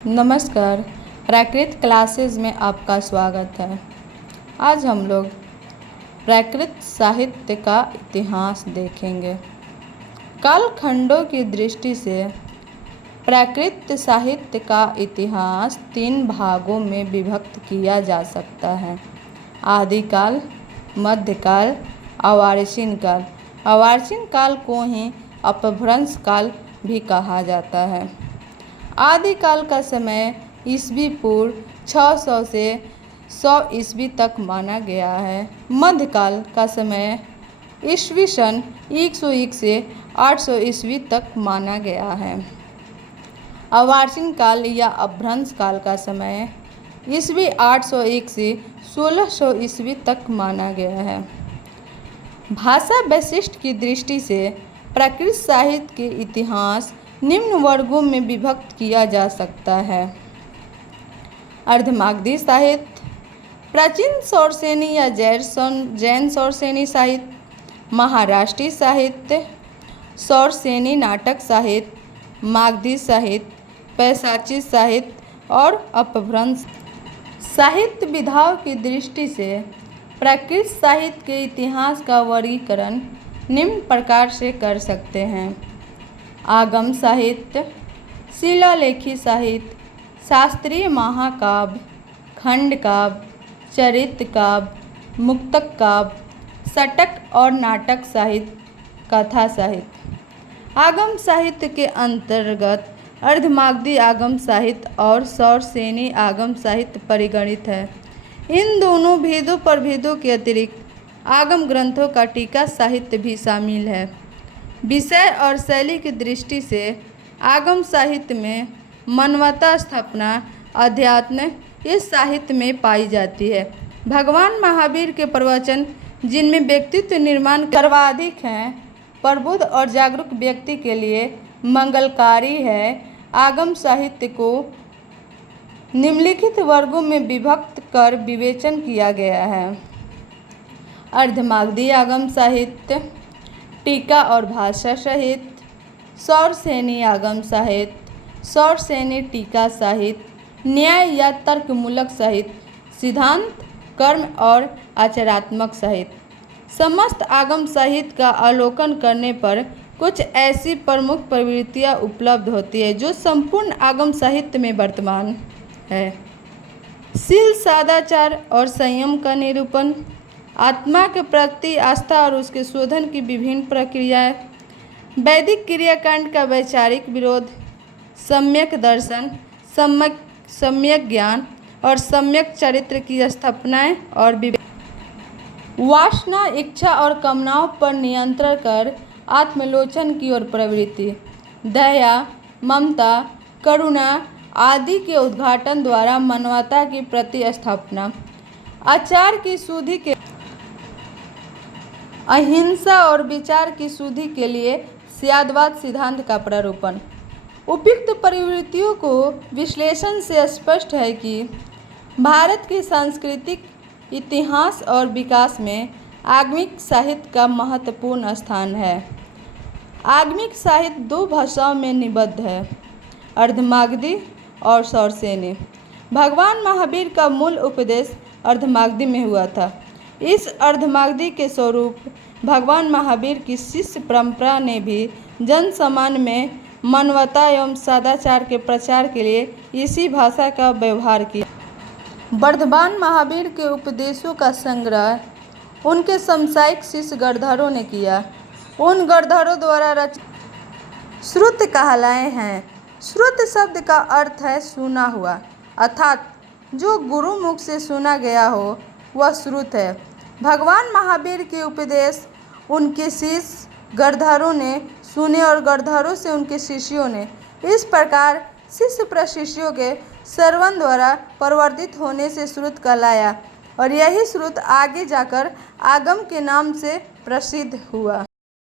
नमस्कार। प्राकृत क्लासेस में आपका स्वागत है। आज हम लोग प्राकृत साहित्य का इतिहास देखेंगे। कालखंडों की दृष्टि से प्राकृत साहित्य का इतिहास 3 भागों में विभक्त किया जा सकता है। आदिकाल, मध्यकाल, अर्वाचीन काल। अर्वाचीन काल को ही अपभ्रंश काल भी कहा जाता है। आदिकाल का समय ईस्वी पूर्व 600 से 100 ईस्वी तक माना गया है। मध्यकाल का समय ईस्वी सन 101 से 800 ईस्वी तक माना गया है। अर्वाचीन काल या अपभ्रंश काल का समय ईस्वी 801 से 1600 ईस्वी तक माना गया है। भाषा वैशिष्ट की दृष्टि से प्राकृत साहित्य के इतिहास निम्न वर्गों में विभक्त किया जा सकता है। अर्धमागधी साहित्य, प्राचीन सौरसेनी या जैन सौरसेनी साहित्य, महाराष्ट्रीय साहित्य, सौरसेनी नाटक साहित्य, मागधी साहित्य, पैशाची साहित्य और अपभ्रंश साहित्य विधाओं की दृष्टि से प्राकृत साहित्य के इतिहास का वर्गीकरण निम्न प्रकार से कर सकते हैं। आगम साहित्य, शिलालेखी साहित्य, शास्त्रीय महाकाव्य, खंडकाव्य, चरित्र काव्य, मुक्तक काव्य, षटक और नाटक साहित्य, कथा साहित्य। आगम साहित्य के अंतर्गत अर्धमागधी आगम साहित्य और सौरसेनी आगम साहित्य परिगणित है। इन दोनों भेदों प्रभेदों के अतिरिक्त आगम ग्रंथों का टीका साहित्य भी शामिल है। विषय और शैली की दृष्टि से आगम साहित्य में मानवता स्थापना अध्यात्म इस साहित्य में पाई जाती है। भगवान महावीर के प्रवचन, जिनमें व्यक्तित्व निर्माण सर्वाधिक हैं, प्रबुद्ध और जागरूक व्यक्ति के लिए मंगलकारी है। आगम साहित्य को निम्नलिखित वर्गों में विभक्त कर विवेचन किया गया है। अर्धमागधी आगम साहित्य, टीका और भाषा साहित्य, सौरसेनी आगम साहित्य, सौरसेनी टीका साहित्य, न्याय या तर्कमूलक साहित्य, सिद्धांत, कर्म और आचरणात्मक साहित्य। समस्त आगम साहित्य का अवलोकन करने पर कुछ ऐसी प्रमुख प्रवृत्तियाँ उपलब्ध होती है जो संपूर्ण आगम साहित्य में वर्तमान है। शील, सदाचार और संयम का निरूपण, आत्मा के प्रति आस्था और उसके शोधन की विभिन्न प्रक्रियाएं, वैदिक क्रियाकांड का वैचारिक विरोध, सम्यक दर्शन, सम्यक ज्ञान और सम्यक चरित्र की स्थापनाएं और वासना, इच्छा और कामनाओं पर नियंत्रण कर आत्मलोचन की ओर प्रवृत्ति, दया, ममता, करुणा आदि के उद्घाटन द्वारा मानवता की प्रतिस्थापना, आचार की शुद्धि के अहिंसा और विचार की शुद्धि के लिए स्याद्वाद सिद्धांत का प्रारूपण। उपयुक्त प्रवृत्तियों को विश्लेषण से स्पष्ट है कि भारत के सांस्कृतिक इतिहास और विकास में आगमिक साहित्य का महत्वपूर्ण स्थान है। आगमिक साहित्य 2 भाषाओं में निबद्ध है, अर्धमागधी और सौरसेनी। भगवान महावीर का मूल उपदेश अर्धमागधी में हुआ था। इस अर्धमागधी के स्वरूप भगवान महावीर की शिष्य परंपरा ने भी जन समाज में मानवता एवं सदाचार के प्रचार के लिए इसी भाषा का व्यवहार किया। वर्धमान महावीर के उपदेशों का संग्रह उनके समसामयिक शिष्य गणधरों ने किया। उन गणधरों द्वारा रचित श्रुत कहलाए हैं। श्रुत शब्द का अर्थ है सुना हुआ, अर्थात जो गुरु मुख से सुना गया हो वह श्रुत है। भगवान महावीर के उपदेश उनके शिष्य गणधरों ने सुने और गणधरों से उनके शिष्यों ने। इस प्रकार शिष्य प्रशिष्यों के श्रवण द्वारा प्रवर्तित होने से श्रुत कहलाया और यही श्रुत आगे जाकर आगम के नाम से प्रसिद्ध हुआ।